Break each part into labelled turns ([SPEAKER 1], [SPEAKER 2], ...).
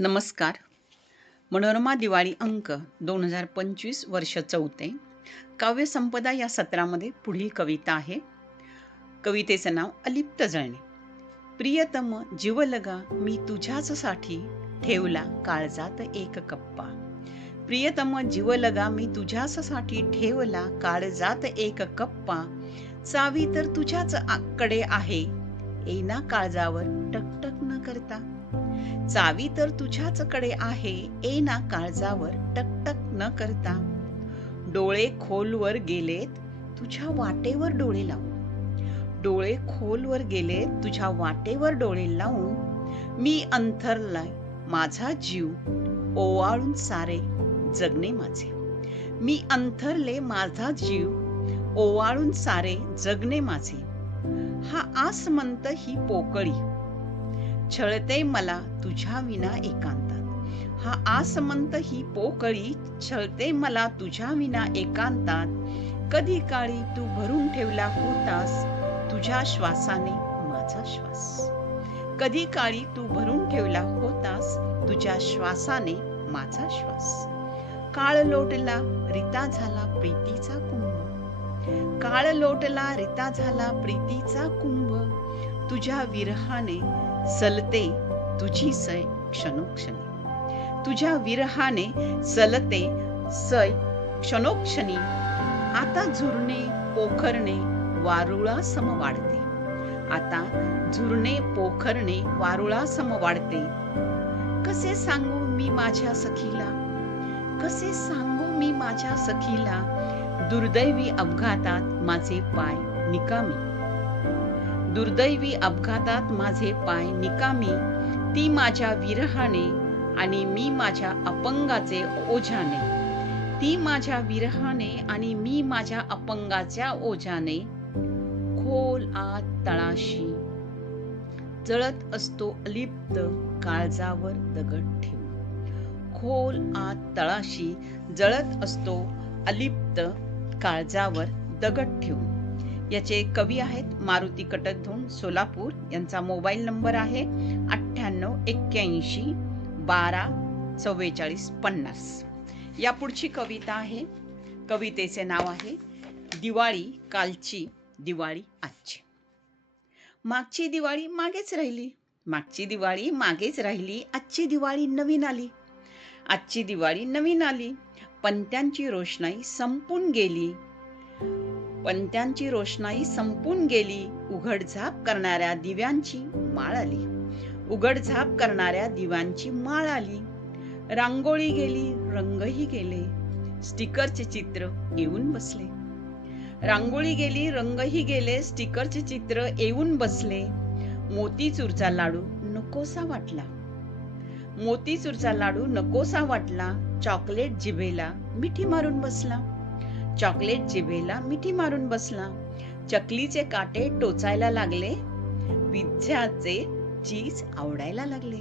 [SPEAKER 1] नमस्कार. मनोरमा दिवाळी अंक दोन हजार पंचवीस वर्ष चौथे. काव्यसंपदा या सत्रामध्ये पुढील कविता आहे. कवितेचं नाव अलिप्त जळणे. प्रियतम जीवलगा मी तुझ्याचसाठी ठेवला काळजात एक कप्पा. प्रियतम जीवलगा मी तुझ्याचसाठी ठेवला काळजात एक कप्पा. चावी तर तुझ्याच कडे आहे. एना काळजावर टकटक न करता. चावी तर तुझ्याच कडे आहे ए ना काळजावर टकटक न करता. डोळे खोलवर गेलेत तुझ्या वाटेवर डोळे लावून. डोळे खोलवर गेलेत तुझ्या वाटेवर डोळे लावून. मी अंथरलाय माझा जीव ओवाळून सारे जगणे माझे. मी अंथरले माझा जीव ओवाळून सारे जगणे माझे. हा आसमंत ही पोकळी. छळते मला तुझ्या विना एकांतात. हा आसमंत ही पोकळी छळते मला तुझ्या विना एकांतात. कधी काळी तू भरून ठेवला होतास तुझ्या श्वासाने माझा श्वास. कधी काळी तू भरून ठेवला होतास तुझ्या श्वासाने माझा श्वास. काळ लोटला रिता झाला प्रीतीचा कुंभ. काळ लोटला रिता झाला प्रीतीचा कुंभ. तुझ्या विरहाने सलते तुझी सय क्षणोक्षणी. तुझ्या विरहाने सलते सय क्षणोक्षणी. आता झुरणे पोखरणे वारुळा सम वाढते. आता झुरणे पोखरणे वारुळा सम वाढते. कसे सांगू मी माझ्या सखीला? कसे सांगू मी माझ्या सखीला? दुर्दैवी अपघातात माझे पाय निकामी. दुर्दैवी अपघातात माझे पाय निकामी ती माझ्या विरहाने आणि मी माझ्या अपंगाचे ओझाने ती माझ्या विरहाने आणि मी माझ्या अपंगाच्या ओझाने खोल आत तळाशी. जळत असतो अलिप्त काळजावर दगड ठेवून. खोल आत तळाशी जळत असतो अलिप्त काळजावर दगड ठेवून. याचे कवी आहेत मारुती कटकधोन सोलापूर. यांचा मोबाईल नंबर आहे अठ्ठ्याण्णव एक्क्याऐंशी बारा चव्वेचाळीस पन्नास. या पुढची कविता आहे. कवितेचे नाव आहे दिवाळी कालची दिवाळी आजची. मागची दिवाळी मागेच राहिली. मागची दिवाळी मागेच राहिली. आजची दिवाळी नवीन आली. आजची दिवाळी नवीन आली. पंत्यांची रोषणाई संपून गेली. पंत्यांची रोषणाई संपून गेली उघडझाप करणाऱ्या दिव्यांची माळ आली. उघडझाप करणाऱ्या दिव्यांची माळ आली. रांगोळी गेली रंगही गेले. स्टिकरचे चित्र येऊन बसले. रांगोळी गेली रंगही गेले स्टिकरचे चित्र येऊन बसले. मोतीचूरचा लाडू नकोसा वाटला. मोतीचूरचा लाडू नकोसा वाटला. चॉकलेट जिभेला मिठी मारून बसला. चॉकलेट जिभेला मिठी मारून बसला. चकलीचे काटे टोचायला लागले. पिझ्झाचे चीज आवडायला लागले.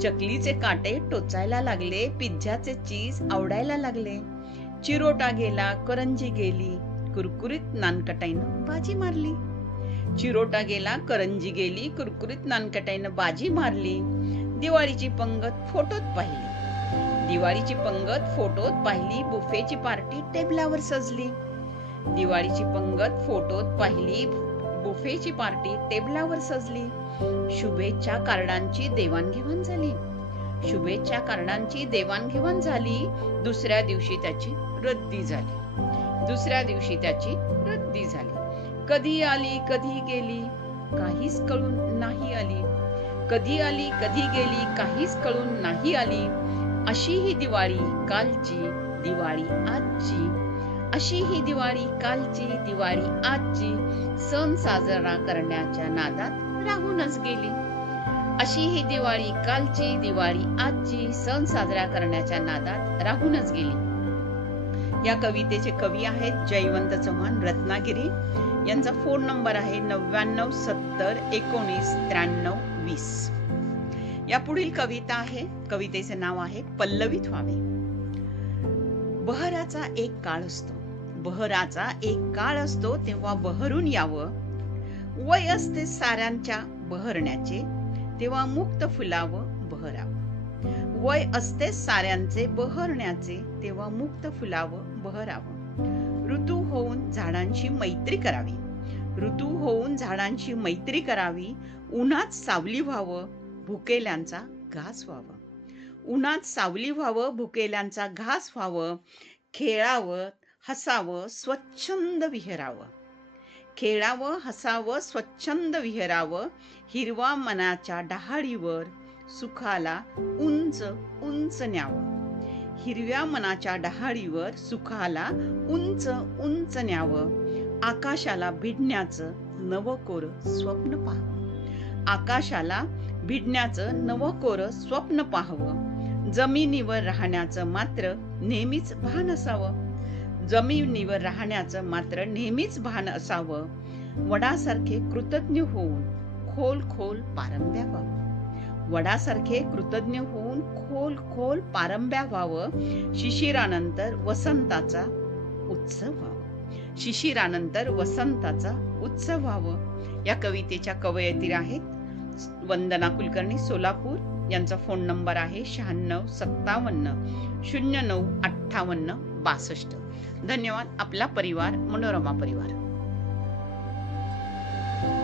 [SPEAKER 1] चकलीचे काटे टोचायला लागले पिझ्झाचे चीज आवडायला लागले. चिरोटा गेला करंजी गेली कुरकुरीत नानकटाईनं बाजी मारली. चिरोटा गेला करंजी गेली कुरकुरीत नानकटाईनं बाजी मारली. दिवाळीची पंगत फोटोत पाहिली. दिवाळीची पंगत फोटोत पाहिली बुफेची पार्टी टेबलावर सजली. दिवाळीची पंगत फोटोत पाहिली बुफेची पार्टी टेबलावर सजली. शुभेच्छा कार्डांची देवाणघेवाण झाली. शुभेच्छा कार्डांची देवाणघेवाण झाली. दुसऱ्या दिवशी त्याची रद्दी झाली. दुसऱ्या दिवशी त्याची रद्दी झाली. कधी आली कधी गेली काहीच कळून नाही आली. कधी आली कधी गेली काहीच कळून नाही आली. अशी ही दिवाळी कालची दिवाळी आजची. अशी ही दिवाळी कालची दिवाळी आजची. सण साजरा करण्याच्या नादात राहूनच गेली. अशी ही दिवाळी कालची दिवाळी आजची. सण साजरा करण्याच्या नादात राहूनच गेली. या कवितेचे कवी आहेत जयवंत चव्हाण रत्नागिरी. यांचा फोन नंबर आहे नव्याण्णव सत्तर एकोणीस त्र्याण्णव वीस. या पुढील कविता आहे कवितेचे नाव आहे पल्लवित व्हावे बहराचा एक काळ असतो. बहराचा एक काळ असतो तेव्हा बहरून यावं. वय असते साऱ्यांच्या बहरण्याचे तेव्हा मुक्त फुलावं बहरावं. वय असते साऱ्यांचे बहरण्याचे तेव्हा मुक्त फुलावं बहरावं. ऋतू होऊन झाडांशी मैत्री करावी. ऋतू होऊन झाडांची मैत्री करावी. उन्हात सावली व्हावं. भुकेल्यांचा घास व्हावं. उन्हात सावली व्हावं भुकेल्यांचा घास व्हावं खेळावं हसावं स्वच्छंद विहरावं. खेळावं हसावं स्वच्छंद विहरावं हिरवा मनाच्या डहाळीवर सुखाला उंच उंच न्यावं. हिरव्या मनाच्या डहाळीवर सुखाला उंच उंच न्यावं. आकाशाला भिडण्याचं नवकोर स्वप्न पाहावं. आकाशाला भिडण्याचं नवकोर स्वप्न पाहावं. जमिनीवर राहण्याचं मात्र नेहमीच भान असावं. जमिनीवर राहण्याचं मात्र नेहमीच भान असावं. वडासारखे कृतज्ञ होऊन खोल खोल पारंब्या व्हावं. वडासारखे कृतज्ञ होऊन खोल खोल पारंब्या व्हावं. शिशिरानंतर वसंताचा उत्सव व्हावं. शिशिरानंतर वसंताचा उत्सव व्हावं. या कवितेच्या कवयित्री आहेत वंदना कुलकर्णी सोलापूर. यांचा फोन नंबर आहे शहाण्णव सत्तावन्न शून्य नऊ अठ्ठावन्न बासष्ट. धन्यवाद आपला परिवार मनोरमा परिवार.